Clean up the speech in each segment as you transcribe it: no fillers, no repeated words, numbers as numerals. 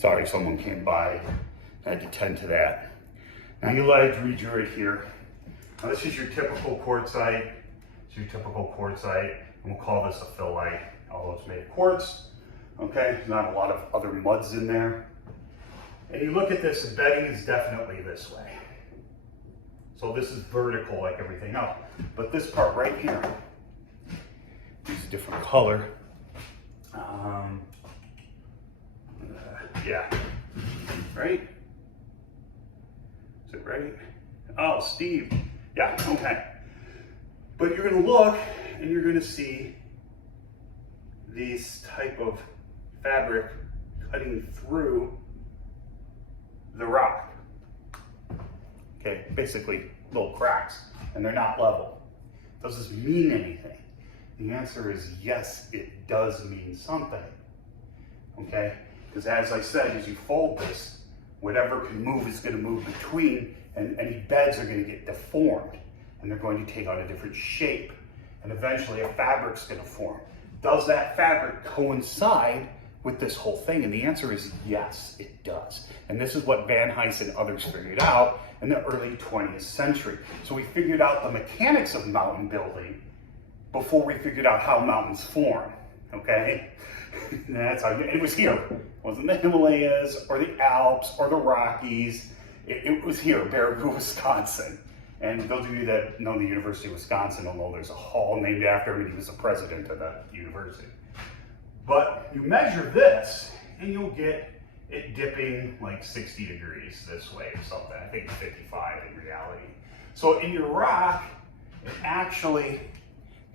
Sorry, someone came by. I had to tend to that. Now you let it redrew it here. Now this is your typical quartzite. It's your typical quartzite, and we'll call this a phyllite, although it's made of quartz. Okay, there's not a lot of other muds in there. And you look at this, the bedding is definitely this way. So this is vertical like everything else. But this part right here is a different color. Yeah, right? Is it right? Oh, Steve. Yeah, okay. But you're gonna look and you're gonna see these type of fabric cutting through the rock. Okay, basically little cracks, and they're not level. Does this mean anything? The answer is yes, it does mean something. Okay, because as I said, as you fold this, whatever can move is going to move between, and any beds are going to get deformed, and they're going to take on a different shape, and eventually a fabric's going to form. Does that fabric coincide with this whole thing? And the answer is yes, it does. And this is what Van Hise and others figured out in the early 20th century. So we figured out the mechanics of mountain building before we figured out how mountains form, okay? That's how it was here. It wasn't the Himalayas or the Alps or the Rockies. It was here, Baraboo, Wisconsin. And those of you that know the University of Wisconsin will know there's a hall named after him, and he was the president of the university. But you measure this, and you'll get it dipping like 60 degrees this way or something. I think it's 55 in reality. So in your rock, it actually,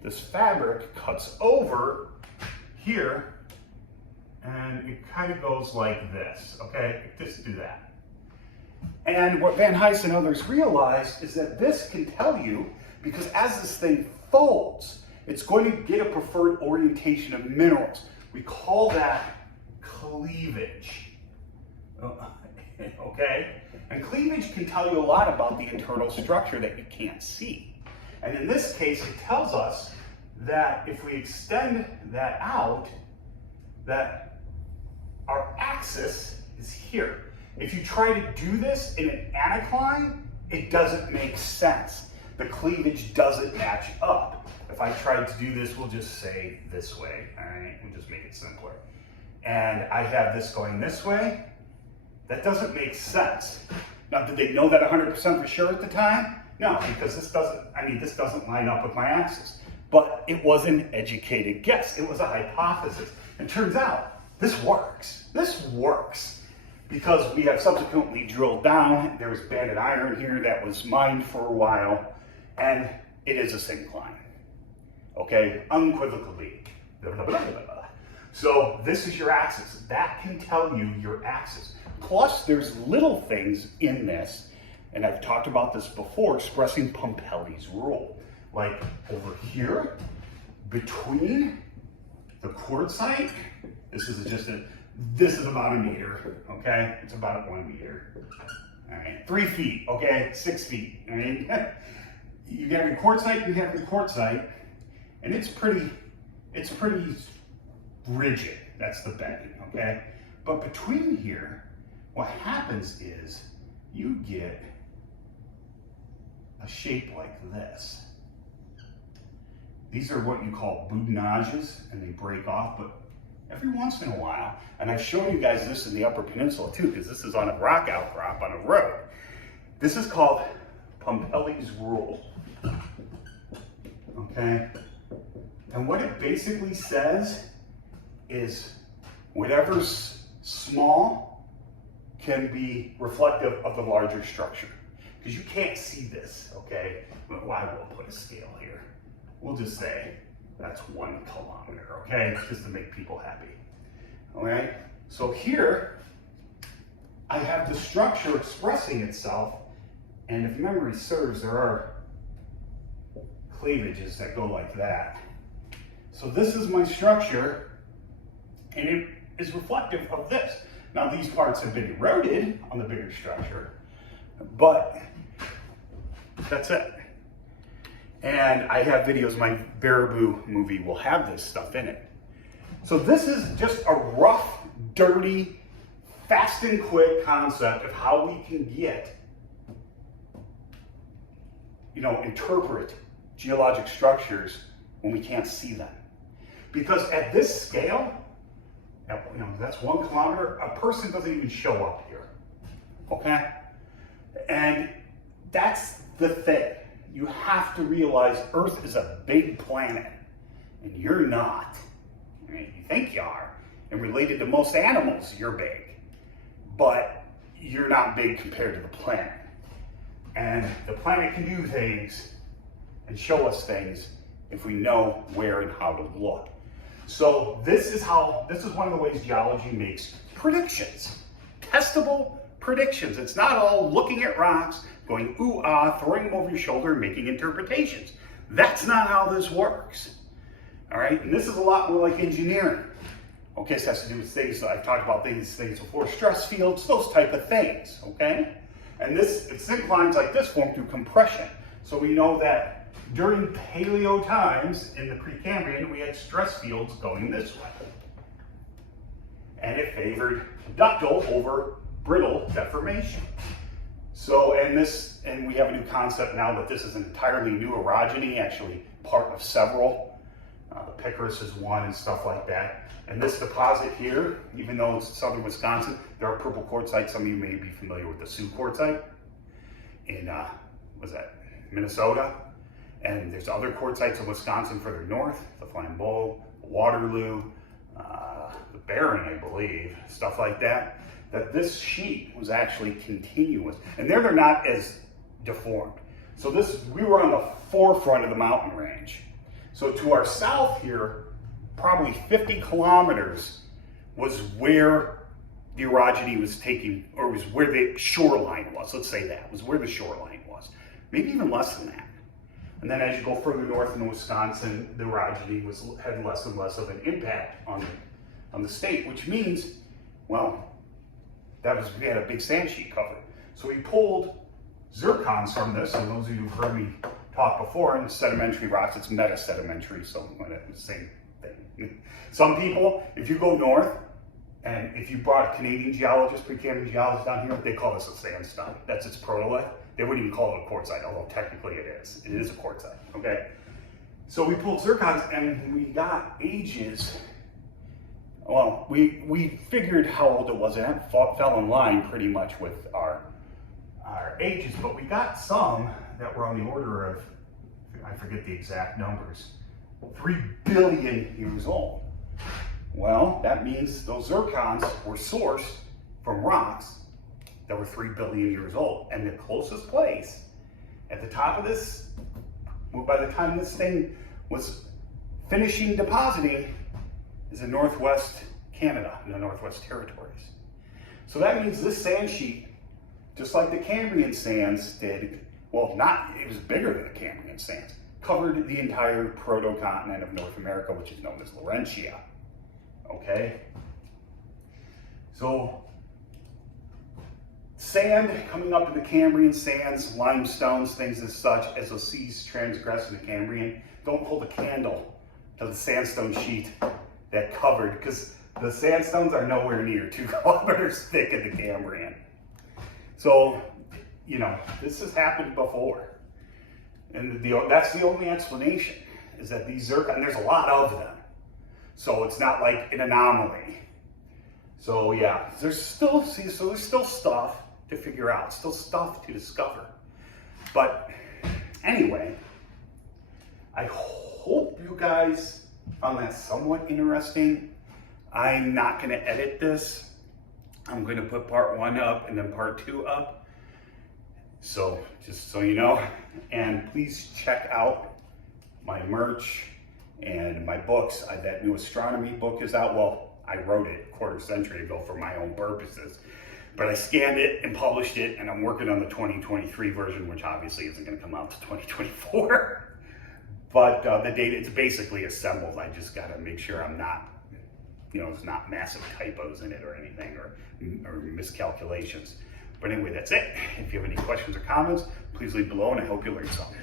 this fabric cuts over here, and it kind of goes like this, okay? Just do that. And what Van Hise and others realized is that this can tell you, because as this thing folds, it's going to get a preferred orientation of minerals. We call that cleavage, okay? And cleavage can tell you a lot about the internal structure that you can't see. And in this case, it tells us that if we extend that out, that our axis is here. If you try to do this in an anticline, it doesn't make sense. The cleavage doesn't match up. If I tried to do this, we'll just say this way, all right? We'll just make it simpler. And I have this going this way. That doesn't make sense. Now, did they know that 100% for sure at the time? No, because this doesn't line up with my axis. But it was an educated guess. It was a hypothesis. And turns out, this works. This works. Because we have subsequently drilled down. There was banded iron here that was mined for a while. And it is a syncline. Okay, unequivocally. So this is your axis. That can tell you your axis. Plus, there's little things in this, and I've talked about this before, expressing Pells' rule. Like over here, between the quartzite, this is about a meter, okay? It's about 1 meter. All right, 3 feet, okay? 6 feet, all right? You have your quartzite, and it's pretty rigid. That's the bedding, okay? But between here, what happens is you get a shape like this. These are what you call boudinages, and they break off, but every once in a while, and I've shown you guys this in the Upper Peninsula too, because this is on a rock outcrop on a road. This is called Pells' rule, okay? And what it basically says is whatever's small can be reflective of the larger structure. Because you can't see this, okay? But why we'll put a scale here. We'll just say that's 1 kilometer, okay? Just to make people happy, all right? So here, I have the structure expressing itself, and if memory serves, there are cleavages that go like that. So this is my structure, and it is reflective of this. Now these parts have been eroded on the bigger structure, but that's it. And I have videos, my Baraboo movie will have this stuff in it. So this is just a rough, dirty fast and quick concept of how we can get, interpret geologic structures when we can't see them. Because at this scale, that's 1 kilometer, a person doesn't even show up here, okay? And that's the thing. You have to realize Earth is a big planet, and you're not. Right? You think you are, and related to most animals, you're big, but you're not big compared to the planet. And the planet can do things and show us things if we know where and how to look. So this is one of the ways geology makes predictions, testable predictions. It's not all looking at rocks, going ooh ah, throwing them over your shoulder and making interpretations. That's not how this works. All right, and this is a lot more like engineering. Okay, so it has to do with things, I've talked about these things before, stress fields, those type of things, okay? And synclines like this form through compression. So we know that during Paleo times in the Precambrian, we had stress fields going this way. And it favored ductile over brittle deformation. So, and we have a new concept now that this is an entirely new orogeny, actually part of several. The Picaris is one and stuff like that. And this deposit here, even though it's southern Wisconsin, there are purple quartzites. Some of you may be familiar with the Sioux quartzite in, Minnesota. And there's other quartzites in Wisconsin further north, the Flambeau, the Waterloo, the Barren, I believe, stuff like that. That this sheet was actually continuous. And they're not as deformed. So we were on the forefront of the mountain range. So to our south here, probably 50 kilometers was where the orogeny was taking, or was where the shoreline was. Let's say that was where the shoreline was. Maybe even less than that. And then as you go further north in Wisconsin, the orogeny had less and less of an impact on the state, which means, well, we had a big sand sheet cover. So we pulled zircons from this, and those of you who've heard me talk before, in sedimentary rocks, it's meta-sedimentary, so it's the same thing. Some people, if you go north, and if you brought a Canadian geologist, Precambrian geologist down here, they call this a sandstone. That's its protolith. They wouldn't even call it a quartzite, although technically it is. It is a quartzite, okay? So we pulled zircons and we got ages. Well, we figured how old it was, and that fell in line pretty much with our ages, but we got some that were on the order of, I forget the exact numbers, 3 billion years old. Well, that means those zircons were sourced from rocks that were 3 billion years old. And the closest place at the top of this, by the time this thing was finishing depositing, is in northwest Canada, in the Northwest Territories. So that means this sand sheet, just like the Cambrian sands did, it was bigger than the Cambrian sands, covered the entire proto-continent of North America, which is known as Laurentia. Okay? So, sand coming up in the Cambrian sands, limestones, things as such, as the seas transgress in the Cambrian, don't hold a candle to the sandstone sheet that covered, because the sandstones are nowhere near 2 kilometers thick in the Cambrian. So, this has happened before. And that's the only explanation, is that these zircon, and there's a lot of them. So it's not like an anomaly. So yeah, there's still stuff to figure out, still stuff to discover. But anyway, I hope you guys found that somewhat interesting. I'm not gonna edit this. I'm gonna put part 1 up and then part 2 up. So just so you know, and please check out my merch and my books. That new astronomy book is out. Well, I wrote it a quarter century ago for my own purposes, but I scanned it and published it, and I'm working on the 2023 version, which obviously isn't going to come out to 2024. But the data, it's basically assembled. I just got to make sure I'm not, there's not massive typos in it or anything, or miscalculations. But anyway, that's it. If you have any questions or comments, please leave below, and I hope you learned something.